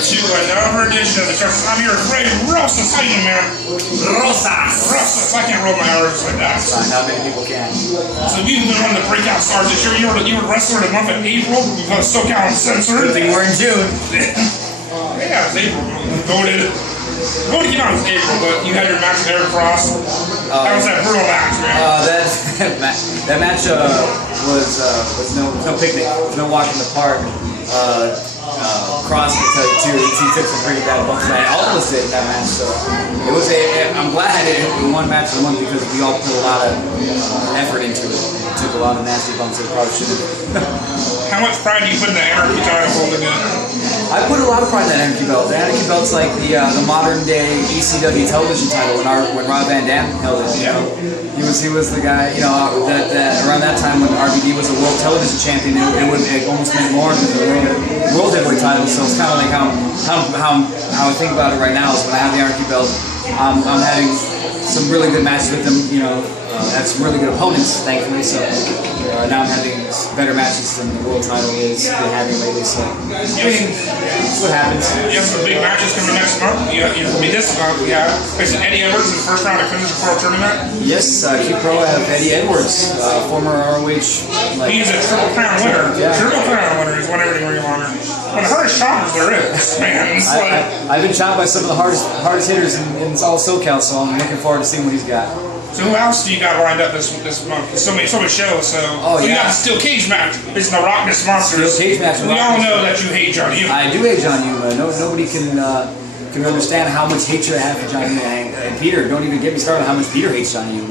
to another edition of the Dashawns2cents. I'm here with Ray Rosas. How you doing, man? Rosas. I can't roll my R's like that. Not many people can. So you've been one of the breakout stars this year. You were wrestler of the month of April because SoCal Uncensored. Good thing we're in June. Yeah, it was April. Voted came out in April, but you had your match with Eric Cross. That was that brutal match, man. That match was no picnic. No walk in the park. Cross can tell you too. He took some pretty bad bumps. All of us did in that match. So it was I'm glad it won match of the month because we all put a lot of effort into it. It took a lot of nasty bumps that probably shouldn't have. How much pride do you put in the Anarchy title holding it? I put a lot of pride in that Anarchy belt. The Anarchy belt's like the modern day ECW television title when Rob Van Dam held it. You know, he was the guy. You know, that around that time when RVD was a world television champion, it almost meant more than the world heavyweight title. So it's kind of like how I think about it right now is when I have the Anarchy belt, I'm having some really good matches with them. You know, I have some really good opponents, thankfully. So now I'm having better matches than the world title is been having lately. So I mean, that's what happens. You have some big matches coming next month. This month, facing Eddie Edwards in the first round of Finish Pro Tournament. Yes, Q Pro have Eddie Edwards, former ROH. He's a Triple Crown winner. Yeah. Triple Crown winner. He's won every Ring of Honor. One of the hardest choppers there is, man. I've been chopped by some of the hardest hitters in all SoCal, so I'm looking forward to seeing what he's got. So who else do you got lined up this month? So many shows. So you got the Steel Cage match. It's the Rock This Monsters. Steel Cage match. We all know that you hate John Hugh. I do hate John Hugh. Nobody can understand how much hatred I have for John Hugh. And Peter, don't even get me started on how much Peter hates John Hugh.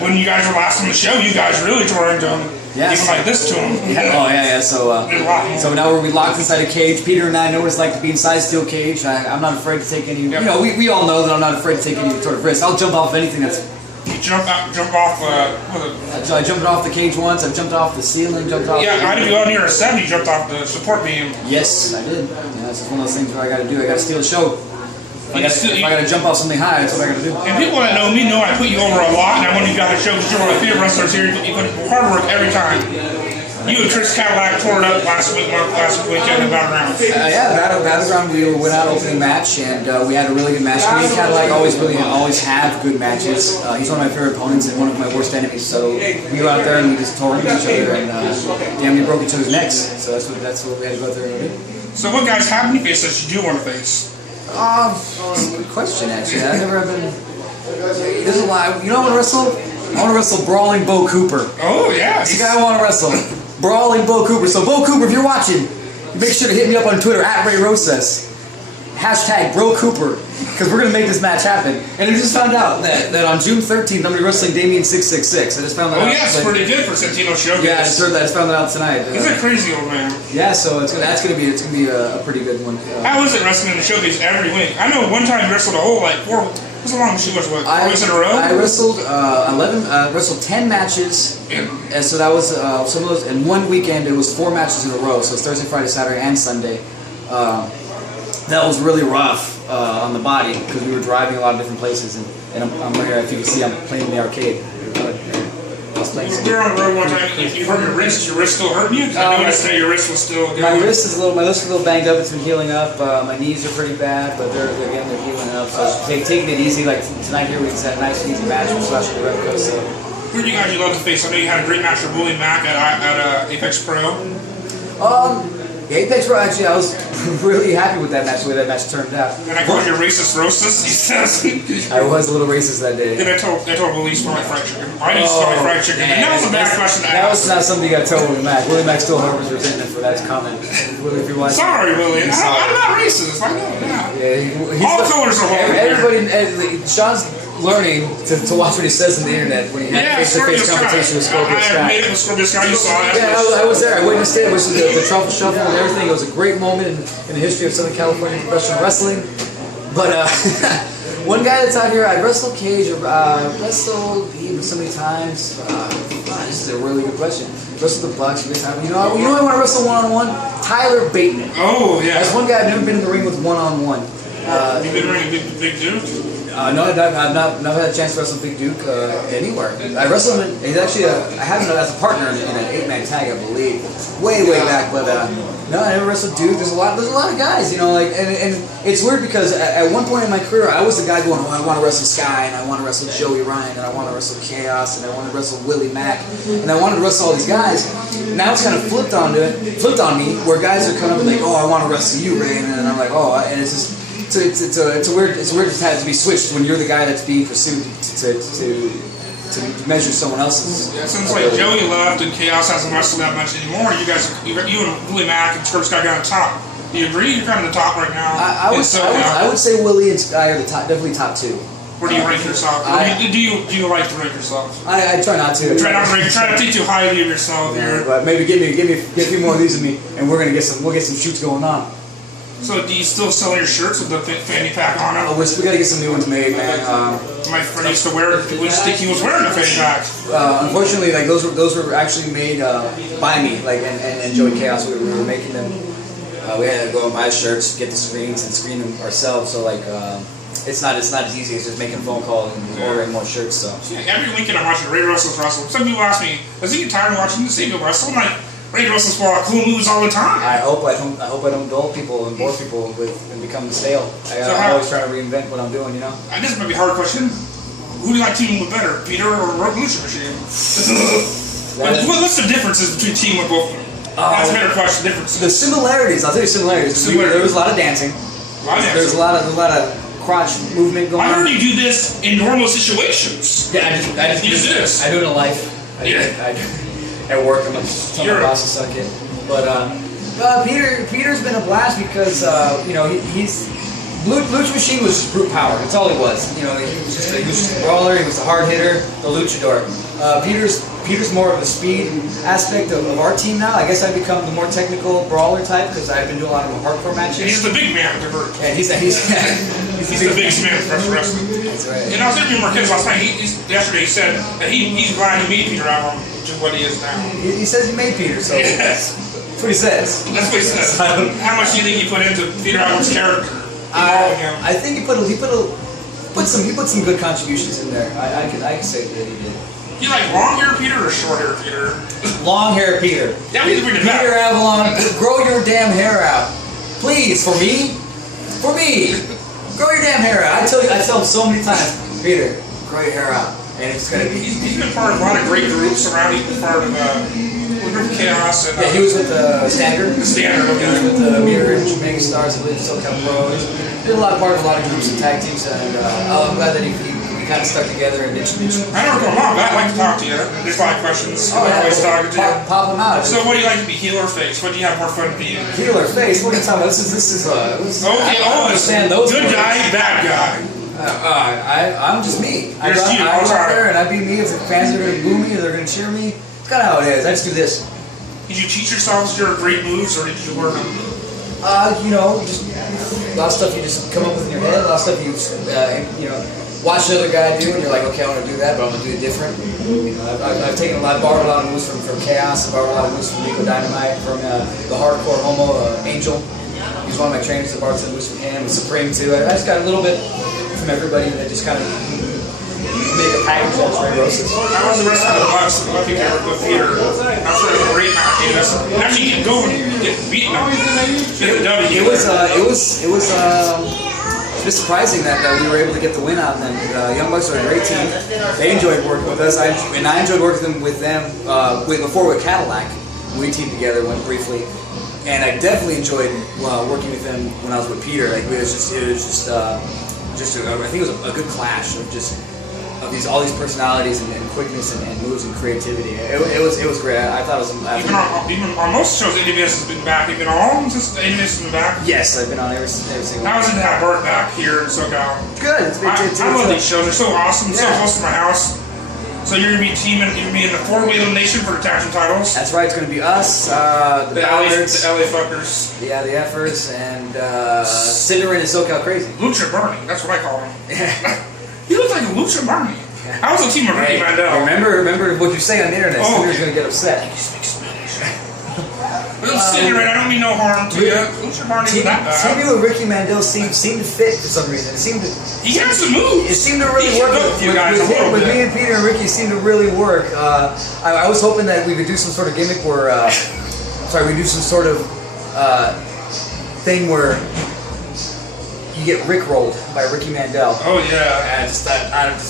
When you guys were last on the show, you guys really tore into him. Yes. Even like this to him. Yeah. So now we locked inside a cage. Peter and I know what it's like to be inside a steel cage. I'm not afraid to take any. You know, we all know that I'm not afraid to take any sort of risk. I'll jump off anything that's. You jump off. I jumped off the cage once. I've jumped off the ceiling. I did go out near a 7. You jumped off the support beam. Yes, I did. Yeah, it's one of those things where I got to do. I got to steal the show. If I gotta jump off something high, that's what I gotta do. And people that know me know I put you over a lot, and I want you guys to show because you're one of my favorite wrestlers here. You put hard work every time. You and Chris Cadillac tore it up last weekend in Battleground. Battleground, we went out opening match, and we had a really good match. Me and Cadillac always have good matches. He's one of my favorite opponents and one of my worst enemies. So we go out there and we just tore into each other, and damn, we broke each other's necks. So that's what we had to go out there and do. So what guys have you faced that you do want to face? Good question, actually. I've never been. There's a lot. You know what I want to wrestle? I want to wrestle Brawling Bo Cooper. Oh, yeah. That's the guy I want to wrestle. Brawling Bo Cooper. So, Bo Cooper, if you're watching, make sure to hit me up on Twitter at Ray Rosas. Hashtag Bro Cooper. Because we're going to make this match happen. And I just found out that on June 13th, I'm going to be wrestling Damien666. I just found that out. Oh, yeah, it's pretty good for Santino Showcase. Yeah, I just found that out tonight. He's a crazy old man. Yeah, so that's gonna be a pretty good one. How is it wrestling in the Showcase every week? I know one time you wrestled a whole, what's the long shoot was, 4 weeks in a row? I wrestled 10 matches. And so that was some of those, and one weekend it was 4 matches in a row, so it's Thursday, Friday, Saturday, and Sunday. That was really rough on the body because we were driving a lot of different places, and I'm right here. If you can see, I'm playing in the arcade. We were on the road one time. You hurt your wrist. Is your wrist still hurting you? Because I noticed that your wrist was still. My wrist is a little banged up. It's been healing up. My knees are pretty bad, but they're healing up. So taking it easy. Like tonight here, we just had a nice easy match with Slasher Rebco. So who do you guys love to face? I know you had a great match with Willie Mack at Apex Pro. Apex Pro, actually, I was really happy with that match, the way that match turned out. And I called you racist Rosas. He says. I was a little racist that day. Then I told Willie you smell like fried chicken. I didn't smell like fried chicken. And that was a bad question to ask. That was not something you got to tell Willie Mack. Willie Mack still harbors resentment for that comment. Willie, if you're watching. Sorry, Willie. I'm not racist. I know. Yeah. All colors are horrible. Everybody, Sean's learning to watch what he says on the internet when he had face-to-face competition with Scorpio Sky. I made it with Scorpio Sky. You saw it. Yeah, I was there. I witnessed it. I witnessed the Truffle Shuffle and everything. It was a great moment in the history of Southern California professional wrestling. But one guy that's out here, I wrestled Cage. Wrestled even so many times. This is a really good question. Wrestled the Bucks. You know I want to wrestle one-on-one? Tyler Bateman. Oh, yeah. That's one guy I've never been in the ring with one-on-one. You've been ringing big dudes? No, I've not had a chance to wrestle Big Duke anywhere. I wrestled him. He's actually I had him as a partner in an 8-man tag, I believe, way back. But no, I never wrestled Duke. There's a lot of guys, you know, like, and it's weird because at one point in my career, I was the guy going, oh, I want to wrestle Sky, and I want to wrestle Joey Ryan, and I want to wrestle Chaos, and I want to wrestle Willie Mack, and I wanted to wrestle all these guys. Now it's kind of flipped on me, where guys are kind of like, oh, I want to wrestle you, Ray, and I'm like, oh, and it's just. It's weird to have to be switched when you're the guy that's being pursued to measure someone else's. Yeah, since like Joey left and Chaos hasn't wrestled that much anymore, you and Willie Mack and Scorp's got on top. Do you agree? You're kind of the top right now. I would say Willie and Sky are the top, definitely top two. Where do you rank yourself? Do you like to rank yourself? I try not to. Try not to think too highly of yourself here. But maybe give me a few more of these of me, and we'll get some shoots going on. So do you still sell your shirts with the fanny pack on them? Oh, we gotta get some new ones made, man. My friend used to wear. We used to think he was wearing a fanny pack. Unfortunately, like those were actually made by me, like and Joey Chaos. We were making them. We had to go and buy shirts, get the screens, and screen them ourselves. So like, it's not as easy as just making a phone call and ordering more shirts. So every weekend I'm watching Ray Rosas wrestle. Some people ask me, "Does he get tired of watching the same people wrestle?" I'm like, Ray Rosas pull out cool moves all the time. I hope I don't dull people and bore people and become stale. I'm always trying to reinvent what I'm doing, you know. This might be a hard question. Who do you like teaming with better, Peter or Lucha Machine? What's the differences between teaming with both of them? That's a better question. Differences. The similarities. I'll tell you similarities. There was a lot of dancing. There was a lot of crotch movement going on. I heard you do this in normal situations. Yeah, I just do this. I do it in life. At work, I'm telling my boss to suck it. But Peter's been a blast because you know he's Lucha Machine was just brute power. That's all he was. You know, he was just a brawler. He was a hard hitter, the luchador. Peter's more of the speed aspect of our team now. I guess I've become the more technical brawler type because I've been doing a lot of hardcore matches. And he's the big man of the group. Yeah, he's the biggest man of professional wrestling. That's right. And I was interviewing Marquez last night. Yesterday he said that he's glad to meet Peter Avalon, which is what he is now. He says he made Peter, so that's what he says. That's what he says. How much do you think he put into Peter Avalon's character? I think he put some good contributions in there. I can say that he did. You like long hair Peter or short hair Peter? Long hair Peter. That means we're Peter Avalon, grow your damn hair out, please. For me, grow your damn hair out. I tell him so many times, Peter, grow your hair out, and it's gonna be. He's been part of a lot of great groups around. He's been part of Group Chaos. And, yeah, he was with the Standard. The Standard. He was with the Meter and Mega Stars. I believe SoCal Pro. He's been part of a lot of groups and tag teams, and I'm glad that he kind of stuck together and ditched. I never go along. I'd like to talk to you. There's a lot of questions. Oh, yeah. Always talking to you. Pop them out. So, what do you like to be, heel or face? What do you have more fun being? Heel or face? What are you talking about? This is okay. I don't understand those. Good guy, bad guy. I'm just me. I go out there and I be me. If the fans are going to boo me or they're going to cheer me, it's kind of how it is. I just do this. Did you teach yourselves your great moves, or did you learn them? You know, just a lot of stuff you just come up with in your head. A lot of stuff you know, watch another guy do, and you're like, okay, I want to do that, but I'm gonna do it different. You know, I've borrowed a lot of moves from Chaos. I've borrowed a lot of moves from Nico Dynamite, from the hardcore homo Angel. He's one of my trainers that borrowed some moves from him. Supreme too. I just got a little bit from everybody that just kind of made a package. That's Ray Rosas. How was the rest of the Bucks with Peter? I'm sure it was a great match. Actually, you get going, you get beaten up. It was a bit surprising that we were able to get the win out. And Young Bucks are a great team. They enjoyed working with us, and I enjoyed working with them before with Cadillac. We teamed together, went briefly, and I definitely enjoyed working with them when I was with Peter. Like it was just I think it was a good clash of all these personalities and quickness and moves and creativity. It was great. I thought it was. Even on most shows, AWS has been back. Even on since AWS has been back. Yes, I've been on every single. How was it to have Bart back here in SoCal? Good. I love these shows. They're so awesome. Yeah. So close to my house. So you're gonna be teaming. You're gonna be in the 4-way elimination for the tag team titles. That's right. It's gonna be us, the Ballards, the LA fuckers. Yeah, the efforts, and Cinderin and SoCal Crazy. Lucha Bernie. That's what I call him. You look like a Lucha Bernie. I was a team of Ricky Mandel. Remember what you say on the internet. Cinder's gonna get upset. You speak Spanish. I'm sitting here, right? I don't mean no harm to you. Your heart isn't that bad. Teaming with Ricky Mandel seemed to fit for some reason. It seemed to. He has the moves. It seemed to really work with you guys with me and Peter and Ricky. It seemed to really work. I was hoping that we could do some sort of gimmick where, we do some sort of thing where you get Rickrolled by Ricky Mandel. Oh yeah. I just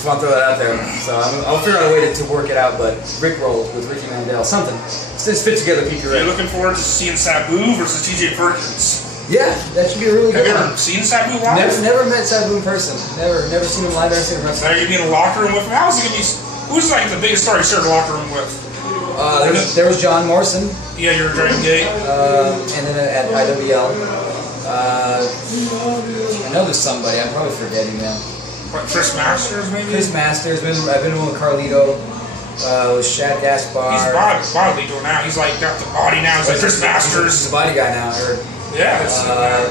want to throw that out there. So I'll figure out a way to work it out. But Rickrolled with Ricky Mandel, something. Just fit together, Peter. You're looking forward to seeing Sabu versus TJ Perkins. Yeah, that should be a really good one. Have you ever seen Sabu live? Never met Sabu in person. Never seen him live. Never seen him wrestle. Now you're gonna be in a locker room with him. How's he gonna be? Who's like the biggest star you shared a locker room with? There was John Morrison. Yeah, you're Dragon Gate. And then at IWL. I know there's somebody. I'm probably forgetting now. What, Chris Masters maybe? Chris Masters. I've been with Carlito. With Shad Gaspar. He's bodily doing now. He's like got the body now. He's like Chris Masters. He's a body guy now. I heard. Yeah.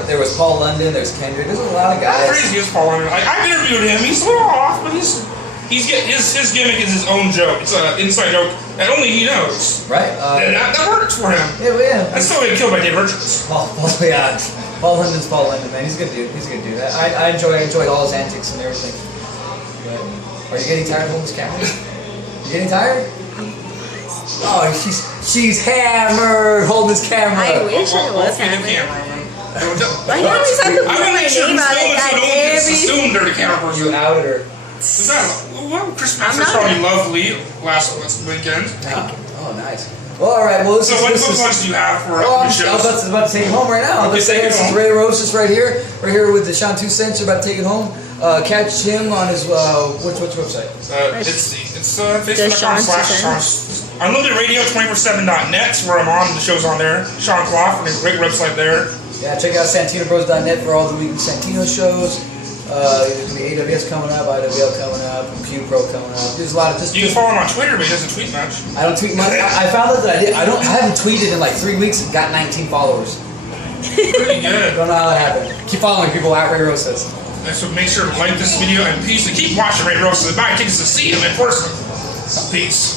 There was Paul London. There's Kendrick. There's a lot of guys. How crazy is Paul London? Like I've interviewed him. He's a little off, but his gimmick is his own joke. It's an inside joke that only he knows. Right. And that works for him. Yeah. That's still getting killed by Dave Richards. Paul London's Paul London, man. He's a good dude. I enjoyed all his antics and everything. But are you getting tired of holding this camera? You getting tired? Oh, she's hammered holding this camera. I wish I was hammered. Why can't we talk about my name out like that every... Assume they're the camera person. You outed her. Well, Chris Masters probably lovely last weekend. Oh, nice. Well, all right. Well, what plugs do you have for I'm shows? about to take it home right now. This is Ray Rosas right here. We're here with Dashawns2cents. We're about to take it home. Catch him on his which website? It's Facebook.com/Unlimited Radio 24/7.net where I'm on. The show's on there. Sean Clough, a great website there. Yeah, check out SantinoBros.net for all the weekly Santino shows. There's gonna be AWS coming up, IWL coming up, and Pew Pro coming up. There's a lot of You can follow him on Twitter, but he doesn't tweet much. I don't tweet much. I found out that I haven't tweeted in like 3 weeks and got 19 followers. Pretty good. Don't know how that happened. Keep following people at Ray Rosas. So make sure to like this video and peace and keep watching Ray Rosas and buy tickets to see him in person. Peace.